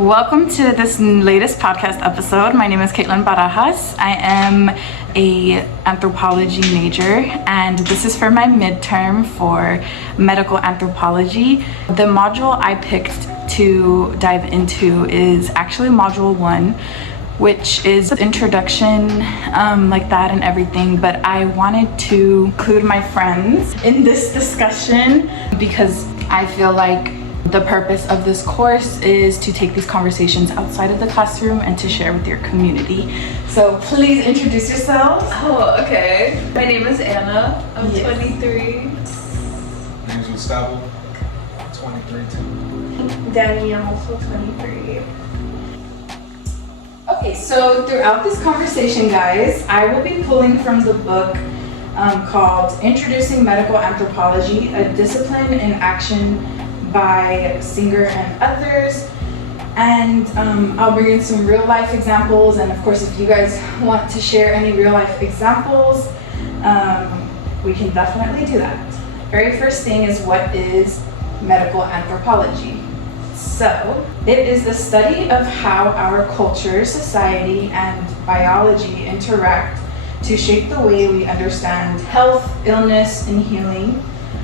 Welcome to this latest podcast episode. My name is Caitlin Barajas. I am a anthropology major, and this is for my midterm for medical anthropology. The module I picked to dive into is actually module 1, which is introduction, like that and everything, but I wanted to include my friends in this discussion because I feel like the purpose of this course is to take these conversations outside of the classroom and to share with your community. So please introduce yourselves. Oh, okay. My name is Anna. I'm 23. My name is Gustavo. 23 too. Danny, I'm also 23. Okay, so throughout this conversation, guys, I will be pulling from the book called Introducing Medical Anthropology, a Discipline in Action by Singer and others. And I'll bring in some real life examples, and of course if you guys want to share any real life examples, we can definitely do that. Very first thing is, what is medical anthropology? So it is the study of how our culture, society, and biology interact to shape the way we understand health, illness, and healing.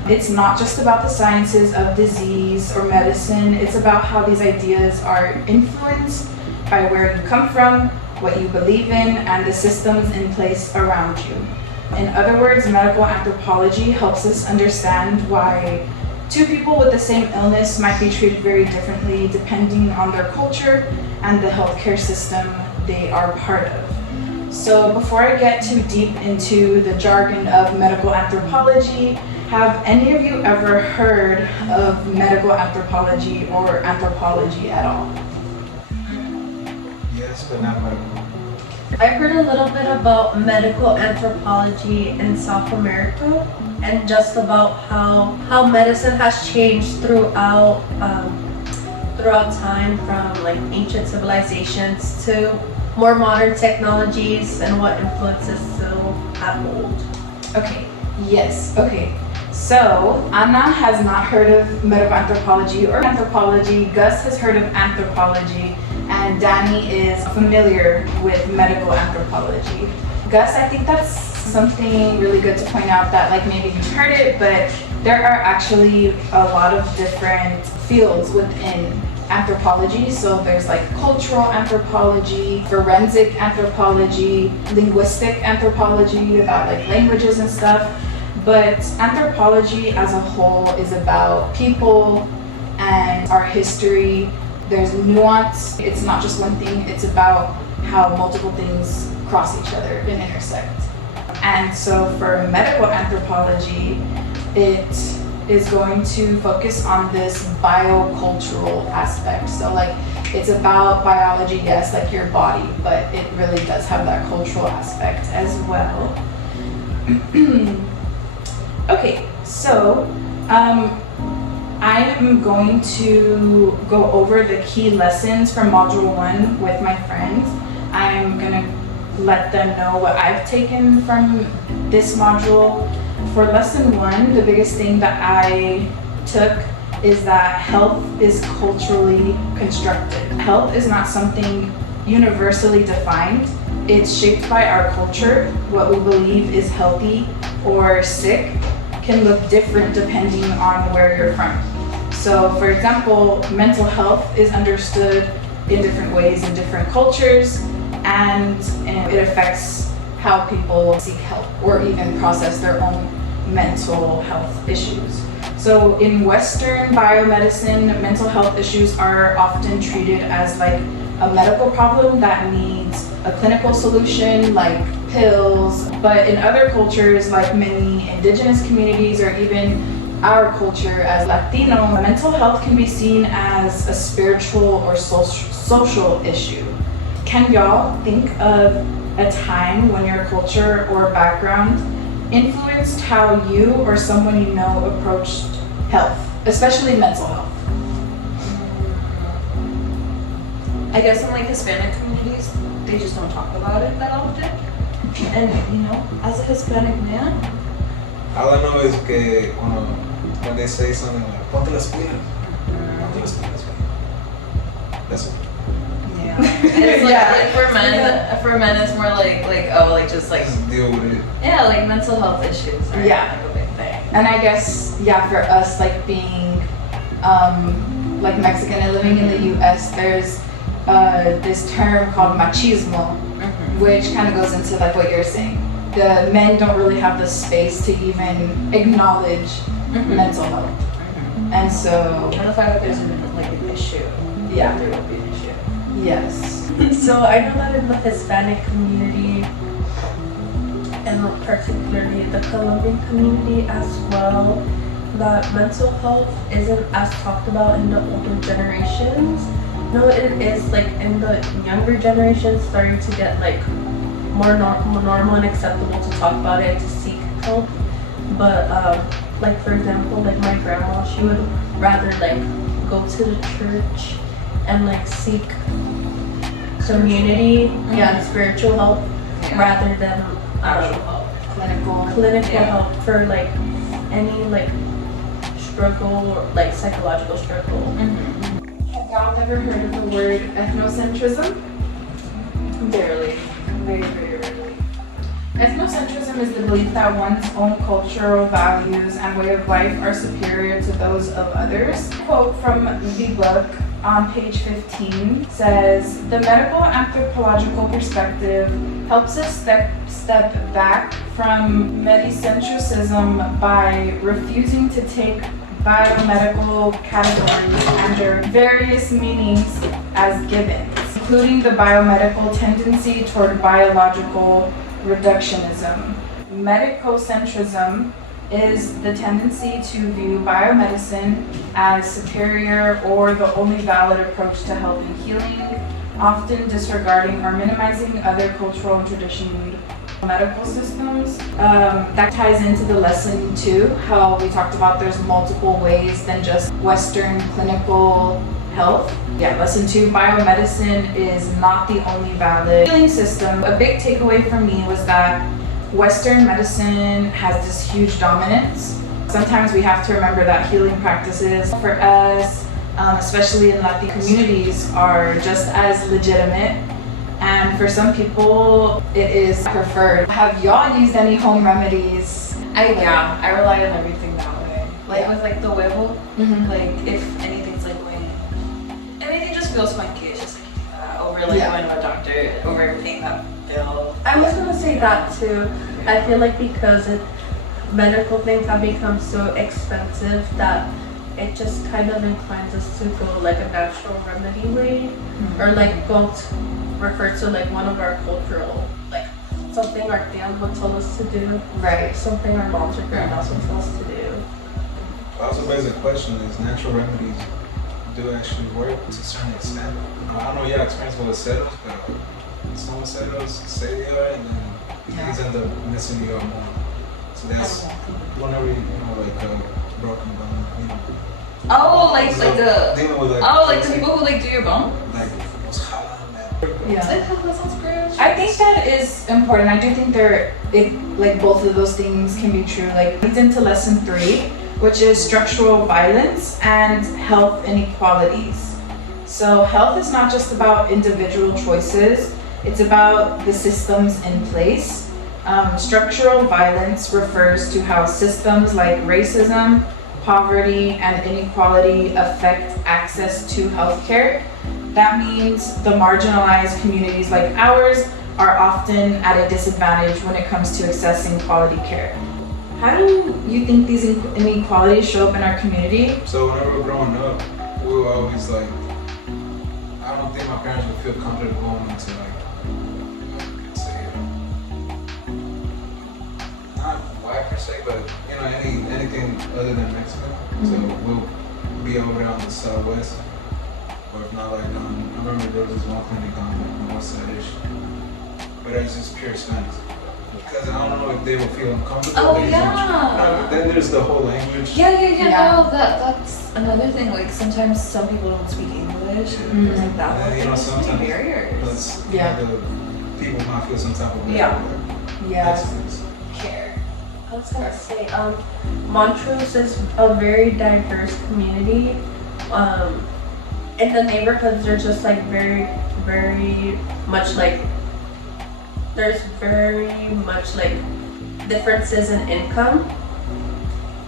It's not just about the sciences of disease or medicine, it's about how these ideas are influenced by where you come from, what you believe in, and the systems in place around you. In other words, medical anthropology helps us understand why two people with the same illness might be treated very differently depending on their culture and the healthcare system they are part of. So before I get too deep into the jargon of medical anthropology, have any of you ever heard of medical anthropology or anthropology at all? Yes, but not medical. I heard a little bit about medical anthropology in South America and just about how medicine has changed throughout time, from like ancient civilizations to more modern technologies and what influences still have hold. Okay, yes, okay. So Anna has not heard of medical anthropology or anthropology. Gus has heard of anthropology, and Danny is familiar with medical anthropology. Gus, I think that's something really good to point out, that like maybe you've heard it, but there are actually a lot of different fields within anthropology. So there's like cultural anthropology, forensic anthropology, linguistic anthropology about like languages and stuff. But anthropology as a whole is about people and our history. There's nuance. It's not just one thing. It's about how multiple things cross each other and intersect. And so for medical anthropology, it is going to focus on this biocultural aspect. So like it's about biology, yes, like your body, but it really does have that cultural aspect as well. Okay, so I am going to go over the key lessons from Module 1 with my friends. I'm going to let them know what I've taken from this module. For Lesson 1, the biggest thing that I took is that health is culturally constructed. Health is not something universally defined. It's shaped by our culture. What we believe is healthy or sick can look different depending on where you're from. So for example, mental health is understood in different ways in different cultures, and it affects how people seek help or even process their own mental health issues. So in Western biomedicine, mental health issues are often treated as like a medical problem that needs a clinical solution like pills. But in other cultures, like many indigenous communities or even our culture as Latino, mental health can be seen as a spiritual or social issue. Can y'all think of a time when your culture or background influenced how you or someone you know approached health, especially mental health? I guess in like Hispanic communities, they just don't talk about it that often. And you know, as a Hispanic man, All I know is que when they say something like, ponte las pilas, man. That's it. It's like, Yeah. like for men it's more like just like Just deal with it. yeah, like mental health issues are Yeah. like a big thing. And I guess, yeah, for us, like being like Mexican and living in the US, there's this term called machismo, which kind of goes into like what you're saying. The men don't really have the space to even acknowledge mental health. And so, And the fact that there's like an issue. yeah, There will be an issue. yes. So I know that in the Hispanic community, and particularly the Colombian community as well, that mental health isn't as talked about in the older generations. No, it is like in the younger generations starting to get like more normal and acceptable to talk about it, to seek help. But like for example, like my grandma, she would rather like go to the church and like seek community, and spiritual help rather than Actual help. clinical Yeah. help for like any like struggle or like psychological struggle. Have y'all ever heard of the word ethnocentrism? Barely. Very, very rarely. Ethnocentrism is the belief that one's own cultural values and way of life are superior to those of others. A quote from the book on page 15 says, "The medical anthropological perspective helps us step back from medicentrism by refusing to take biomedical categories and their various meanings as givens, including the biomedical tendency toward biological reductionism. Medicocentrism is the tendency to view biomedicine as superior or the only valid approach to health and healing, often disregarding or minimizing other cultural and traditional medical systems." That ties into the lesson too, how we talked about there's multiple ways than just Western clinical health. Yeah, lesson 2, biomedicine is not the only valid healing system. A big takeaway for me was that Western medicine has this huge dominance. Sometimes we have to remember that healing practices for us, especially in Latin communities, are just as legitimate. And for some people, it is preferred. Have y'all used any home remedies? I rely on everything that way. Like with like the huevo, Mhm. like if anything's like going, anything just feels funky, it's just like eating that over like Yeah. going to a doctor, over paying that bill. I was gonna say that too. I feel like because medical things have become so expensive that it just kind of inclines us to go like a natural remedy way, or like go to refer to like one of our cultural, like something our grandma told us to do, Right. something our moms or grandmas would tell us to do. Also begs the question is natural remedies do actually work to a certain extent. I don't know your experience with settles, but some settles say they are and then things end up messing you up more. So that's whenever like a broken bone, Oh, like So, the dealing with like the people who like do your bone. like what's hot on that. Yeah. That sounds great. I think that is important. I do think like both of those things can be true. Like leads into lesson 3, which is structural violence and health inequalities. So health is not just about individual choices, it's about the systems in place. Structural violence refers to how systems like racism, poverty, and inequality affect access to healthcare. That means the marginalized communities like ours are often at a disadvantage when it comes to accessing quality care. How do you think these inequalities show up in our community? So whenever we were growing up, we were always like, I don't think my parents would feel comfortable going into like, let's say, not white per se, but anything other than Mexican. So we'll be over on the southwest, or if not like I remember there was this one clinic on the north side-ish, but it's just pure Spanish. Because I don't know if they will feel uncomfortable. Oh, They yeah. usually- Then there's the whole language. Yeah. No, that's another thing. Like sometimes some people don't speak English. Yeah. It's like that. And, Like, you know, there's so many sometimes- barriers. Plus, Yeah. the people might feel some type of way. Yeah. Mexicans. Care. I was gonna say, Montrose is a very diverse community. in the neighborhoods, they're just like very, very much like, there's very much like differences in income.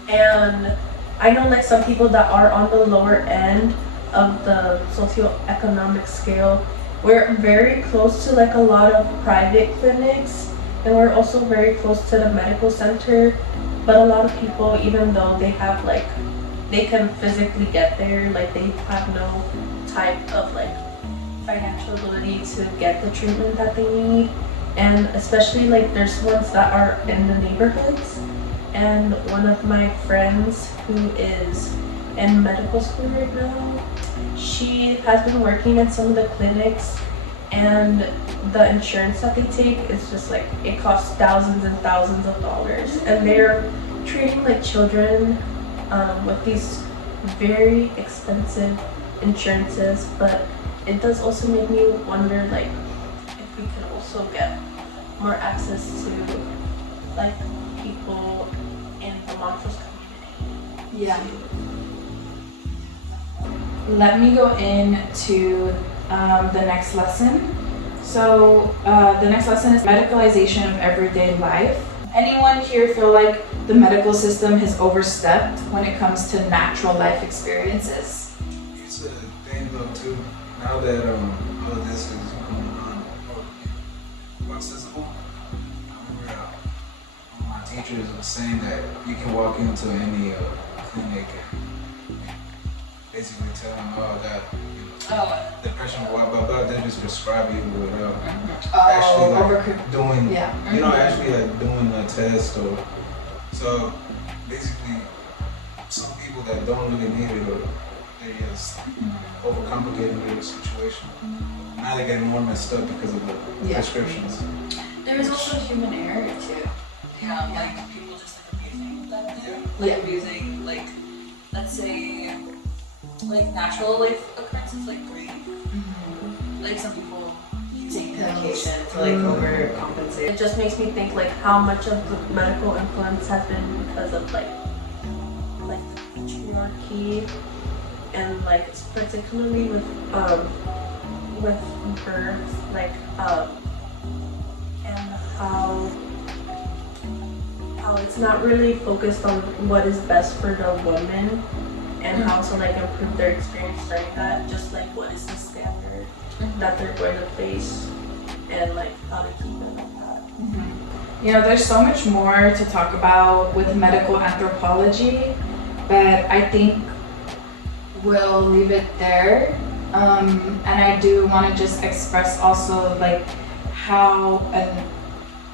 And I know like some people that are on the lower end of the socioeconomic scale, we're very close to like a lot of private clinics, and we're also very close to the medical center. But a lot of people, even though they have like, they can physically get there, like they have no type of like financial ability to get the treatment that they need. And especially like there's ones that are in the neighborhoods. And one of my friends who is in medical school right now, she has been working in some of the clinics, and the insurance that they take is just like, it costs thousands and thousands of dollars, and they're treating like children with these very expensive insurances. But it does also make me wonder like if we can also get more access to like people in the Montrose community. Yeah. Let me go into the next lesson. So the next lesson is medicalization of everyday life. Anyone here feel like the medical system has overstepped when it comes to natural life experiences? It's a thing though too. Now that all of this is going on more accessible, I remember my teachers were saying that you can walk into any clinic and basically tell them, oh, I got depression, blah blah blah. They just prescribe you without actually like doing, actually like doing a test or so. Basically, some people that don't really need it, or they just overcomplicating their situation. Now they're getting more messed up because of the prescriptions. There is also human error too. Yeah, like people just like abusing that. Like abusing, like, let's say, like natural life occurrences like grief. Like some people take medication to like overcompensate. It just makes me think like how much of the medical influence has been because of like the patriarchy, and like particularly with birth, like and how it's not really focused on what is best for the woman and how to like improve their experience during that, just like what is the standard that they're going to place and like how to keep it like that. You know, there's so much more to talk about with medical anthropology, but I think we'll leave it there. And I do want to just express also like how an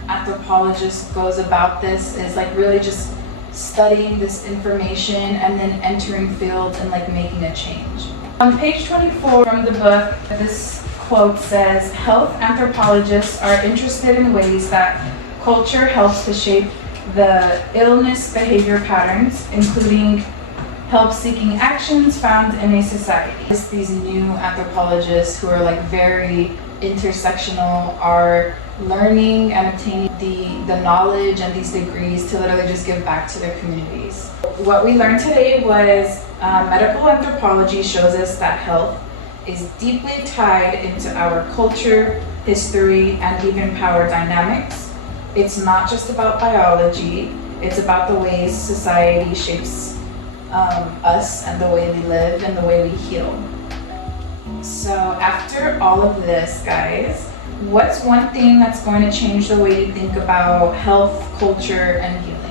anthropologist goes about this is like really just studying this information and then entering fields and like making a change. On page 24 from the book, this quote says, health anthropologists are interested in ways that culture helps to shape the illness behavior patterns, including help-seeking actions found in a society. These new anthropologists who are like very intersectional are learning and obtaining the knowledge and these degrees to literally just give back to their communities. What we learned today was medical anthropology shows us that health is deeply tied into our culture, history, and even power dynamics. It's not just about biology, it's about the ways society shapes us and the way we live and the way we heal. So after all of this, guys, what's one thing that's going to change the way you think about health, culture, and healing?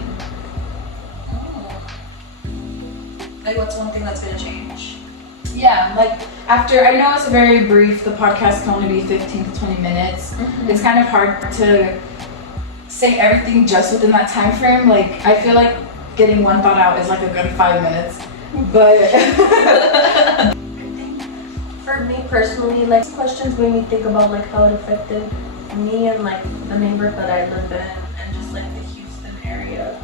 Like what's one thing that's gonna change? Yeah, like after, I know it's very brief, the podcast can only be 15 to 20 minutes. It's kind of hard to say everything just within that time frame. Like I feel like getting one thought out is like a good 5 minutes, but For me personally, like questions made me think about like how it affected me and like the neighborhood I live in and just like the Houston area.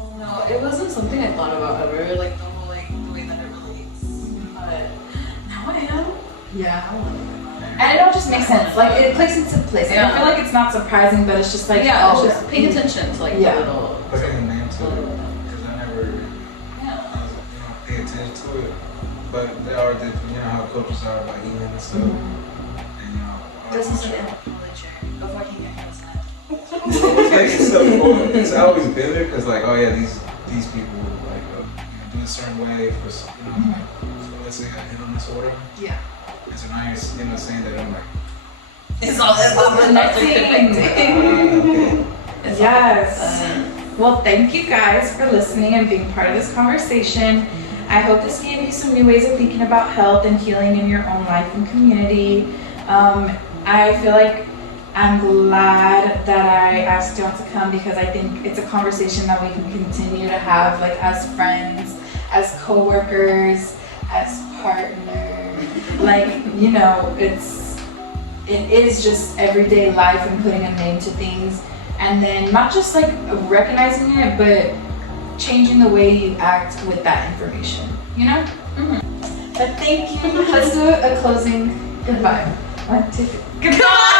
Oh no, it wasn't something I thought about ever, like the whole like the way that it relates. But now I am. yeah. I want to think about it. And it all just makes sense. Like it clicks into place. Like, I Yeah. feel like it's not surprising, but it's just like Yeah, it's just paying attention to like Yeah. the little. Putting a name to it, because I never Yeah. pay attention to it. but there are different, you know how cultures are about healing and stuff. And you know, This is the Anthropology of what he knows that. it's making stuff cool. It's always been there because like, oh yeah, these people like do a certain way for some, you know, so let's say I hit on this or whatever. Yeah. And so now you're saying that I'm like, It's all about Connecting. okay. Yes. Well, thank you guys for listening and being part of this conversation. I hope this gave you some new ways of thinking about health and healing in your own life and community. I feel like I'm glad that I asked y'all to come because I think it's a conversation that we can continue to have, like as friends, as co-workers, as partners. Like, you know, it is just everyday life and putting a name to things. And then not just like recognizing it, but changing the way you act with that information, you know? But thank you. Let's do a closing goodbye. 1, 2, 3. Goodbye!